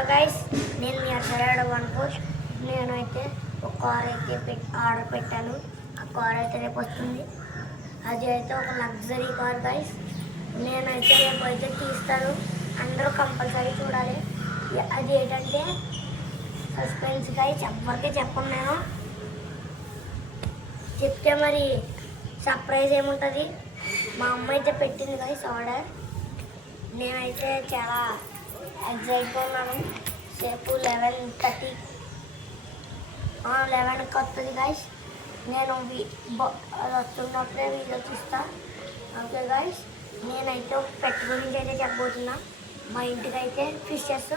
Hello guys, నేను మీ అర్జరాడ 14. నేనైతే ఒక కార్ అయితే ఆర్డర్ పెట్టాను. ఆ కార్ అయితే రేపు వస్తుంది. అది అయితే ఒక లగ్జరీ కార్ గైస్. నేనైతే రేపు అయితే తీస్తాను. అందరూ కంపల్సరీ చూడాలి. అది ఏంటంటే సస్పెన్స్ గైస్, ఎవ్వరికీ చెప్పను. నేను చెప్తే మరి సర్ప్రైజ్ ఏముంటుంది. మా అమ్మ అయితే పెట్టింది గైస్ ఆర్డర్. నేనైతే చాలా ఎగ్జైట్గా ఉన్నాను. సేపు 11:30 11కి వస్తుంది గైస్. నేను అది వస్తున్నప్పుడే వీడియో తీస్తా. ఓకే గైస్, నేనైతే ఒక పెట్ గురించి అయితే చెప్పబోతున్నా. మా ఇంటికి అయితే ఫిషెస్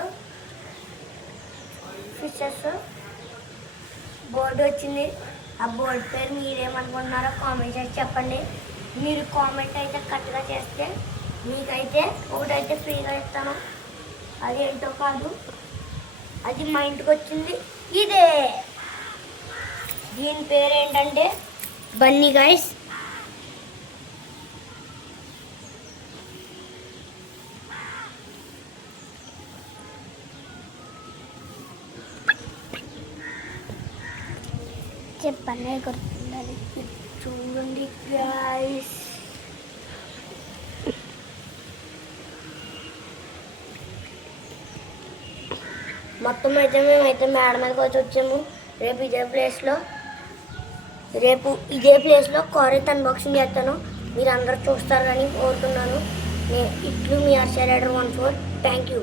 బోర్డు వచ్చింది. ఆ బోర్డు పేరు మీరేమనుకుంటున్నారో కామెంట్ చేసి చెప్పండి. మీరు కామెంట్ అయితే కరెక్ట్గా చేస్తే మీకైతే ఒకటైతే ఫ్రీగా ఇస్తాను. అది ఏంటో కాదు, అది మా ఇంటికి వచ్చింది. ఇదే దీని పేరు ఏంటంటే బన్నీ గైస్. చెప్పండి గుర్తుండాలి. చూడండి గైస్, మొత్తం అయితే మేమైతే మేడ మీదకి వచ్చాము. రేపు ఇదే ప్లేస్లో కార్ అయితే అన్బాక్సింగ్ చేస్తాను. మీరు అందరూ చూస్తారని కోరుతున్నాను. ఇట్లు మీ అర్ష రైడర్ 14. Thank you.